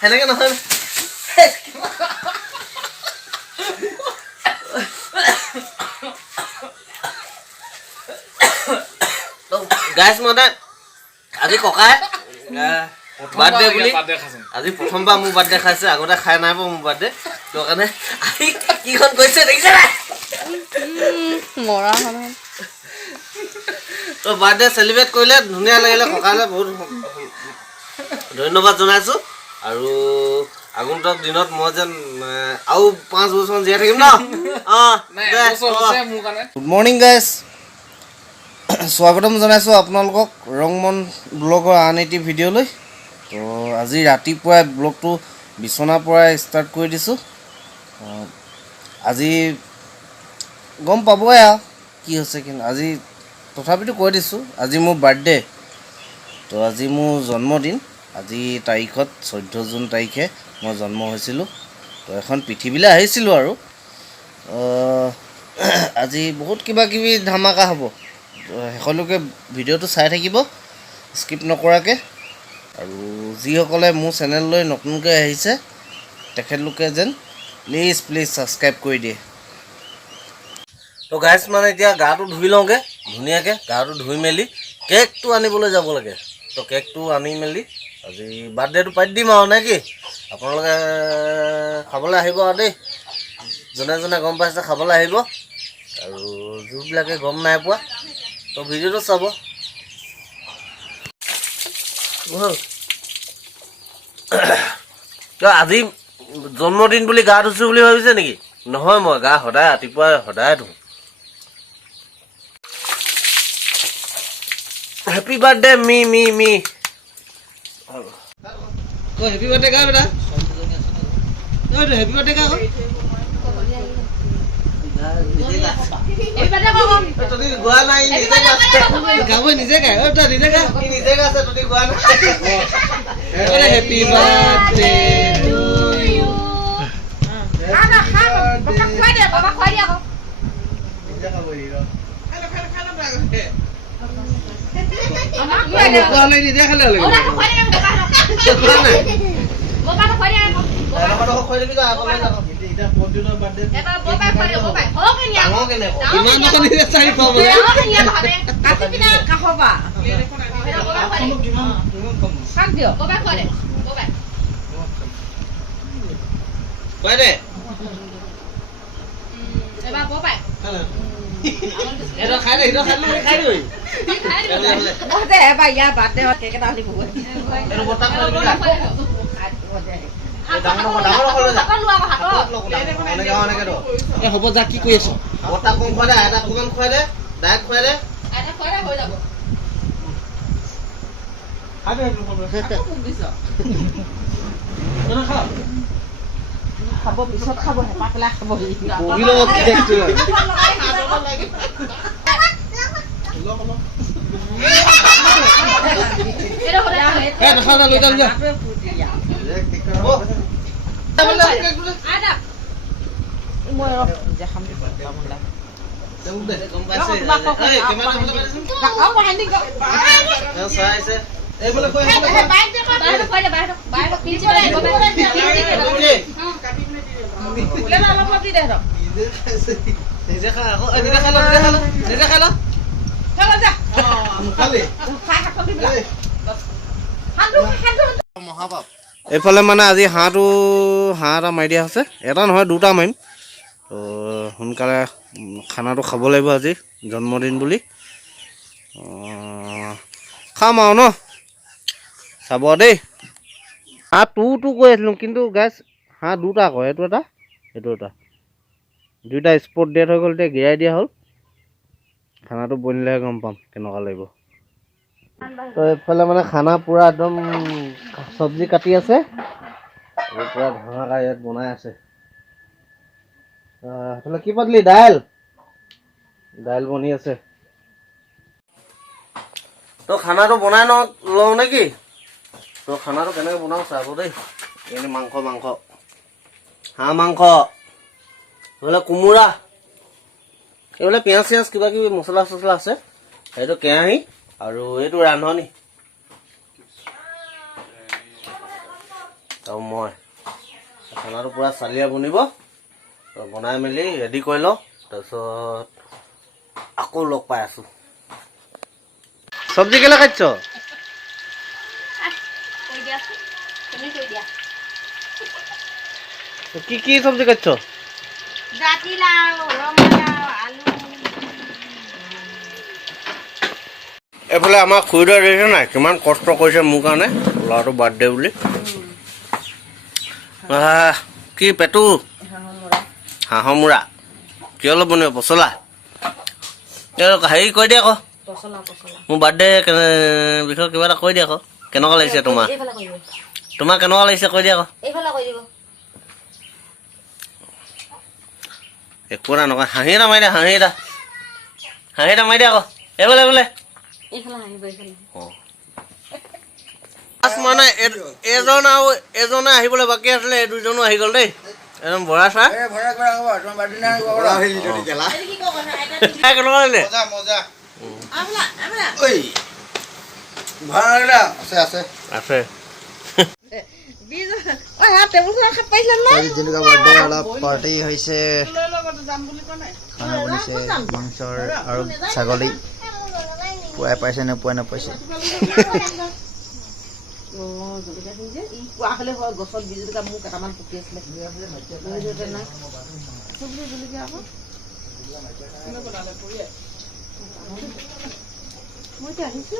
সেনেকে নহয় গাইছ মানে আজি ককাই বাৰ্থডে বুলি আজি প্ৰথমবাৰ মোৰ বাৰ্থডে খাইছে আগতে খাই নাই পোৱা মোৰ বাৰ্থডে তো কাৰণে আজি কিখন কৈছে দেখিছে নাই মৰা হয় তো বাৰ্থডে চেলিব্ৰেট কৰিলে ধুনীয়া লাগিলে ককালে বহুত ধন্যবাদ জনাইছো আৰু আগন্তুক দিনত মই যেন আৰু 5 বছৰ জীয়াই থাকিম ন গুড মৰ্ণিং গাইজ স্বাগতম জনাইছোঁ আপোনালোকক ৰংমন ব্লগৰ আন এটি ভিডিঅ'লৈ তো আজি ৰাতিপুৱাই ব্লগটো বিচনাৰ পৰাই ষ্টাৰ্ট কৰি দিছোঁ আজি গম পাবই আৰু কি হৈছে কিন্তু আজি তথাপিতো কৈ দিছোঁ আজি মোৰ বাৰ্থডে তো আজি মোৰ জন্মদিন আজি তাৰিখত 14 জুন তাৰিখে মই জন্ম হৈছিলোঁ তো এখন পৃথিৱীলৈ আহিছিলোঁ আৰু আজি বহুত কিবা কিবি ধামাকা হ'ব সকলোকে ভিডিঅ'টো চাই থাকিব স্কিপ নকৰাকৈ আৰু যিসকলে মোৰ চেনেললৈ নতুনকৈ আহিছে তেখেতলোকে যেন প্লিজ ছাবস্ক্ৰাইব কৰি দিয়ে তো গাইজ মানে এতিয়া গাটো ধুই লওঁগৈ ধুনীয়াকৈ গাটো ধুই মেলি কেকটো আনিবলৈ যাব লাগে তো কেকটো আনি মেলি আজি বাৰ্থডেটো পাতি দিম আৰু নে কি আপোনালোকে খাবলৈ আহিব আৰু দেই যোনে যোনে গম পাইছে খাবলৈ আহিব আৰু যিবিলাকে গম নাই পোৱা তো ভিডিঅ'টো চাব আজি জন্মদিন বুলি গা ধুইছোঁ বুলি ভাবিছে নেকি নহয় মই গা সদায় ৰাতিপুৱা সদায় ধুওঁ হেপী বাৰ্থডে মি হেপী বাৰ্থডে গা বেটা হেপী বাৰ্থডে গা গোৱা নাই গাবই নিজে গায় নিজে গা নিজে গাছে তহঁতি গোৱা নাই হেপী বাৰ্থডে নিজে খালে হ'ব যা কি কৰি আছো বতা কম খুৱাই দে এটা অকমান খুৱাই দে ডাইৰেক্ট খুৱাই দে হৈ যাব খাব পিছত খাব হেঁপাহ পেলাই খাব এইফালে মানে আজি হাঁহ এটা মাৰি দিয়া হৈছে এটা নহয় দুটা মাৰিম তো সোনকালে খানাটো খাব লাগিব আজি জন্মদিন বুলি খাম আৰু ন চাব দেই হাঁহ টু কৈ আছিলোঁ কিন্তু গাইজ হাঁহ দুটা আকৌ এইটো এটা দুইটা স্পট ডেট হৈ গ'ল এতিয়া গিৰাই দিয়া হ'ল খানাটো বনিলেহে গম পাম কেনেকুৱা লাগিব তো এইফালে মানে খানা পূৰা একদম চব্জি কাটি আছে আৰু পূৰা ধুনীয়াকৈ ইয়াত বনাই আছে এইফালে কি পাতলি দাইল বনি আছে তো খানাটো বনাই লওঁ নেকি তো খানাটো কেনেকৈ বনাওঁ চাব দেই এনে মাংস হাঁহ মাংস এইফালে কোমোৰা এইফালে পিঁয়াজ চিয়াজ কিবা কিবি মছলা চছলা আছে সেইটো কেৰাহী আৰু এইটো ৰান্ধনি আৰু মই খানাটো পূৰা চালিয়া বনিব বনাই মেলি ৰেডি কৰি লওঁ তাৰপিছত আকৌ লগ পাই আছোঁ চব্জি কেলে কাটছ কি কি চব্জি কাটছ এইফালে আমাৰ খুৰীদৰে দেখিছে নাই কিমান কষ্ট কৰিছে মোৰ কাৰণে ল'ৰাটো বাৰ্থডে বুলি কি পেটু হাঁহৰ মূৰা কিয় অলপ বনিব পচলা হেৰি কৈ দিয়া আকৌ মোৰ বাৰ্থডে বিষয়ে কিবা এটা কৈ দিয়া আকৌ কেনেকুৱা লাগিছে তোমাৰ কেনেকুৱা লাগিছে কৈ দিয়া আকৌ একো এটা নকয় হাঁহি এটা মাৰি দিয়া হাঁহি এটা মাৰি দিয়া আকৌ এইফালে বোলে মানে এজনে আহিবলৈ বাকী আছিলে এই দুজনো আহি গ'ল দেই একদম বৰা চাহ কেনেকুৱা লাগিলে আছে যেনেকুৱা বাৰ্থডে অলপ পাৰ্টি হৈছে খানা বনিছে মাংসৰ আৰু ছাগলী পুৱাই পাইছে নে পুৱাই নাপাইছে গছত বিজুলিকা মোক কেইটামান পুতি আছিলে মই এতিয়া আহিছো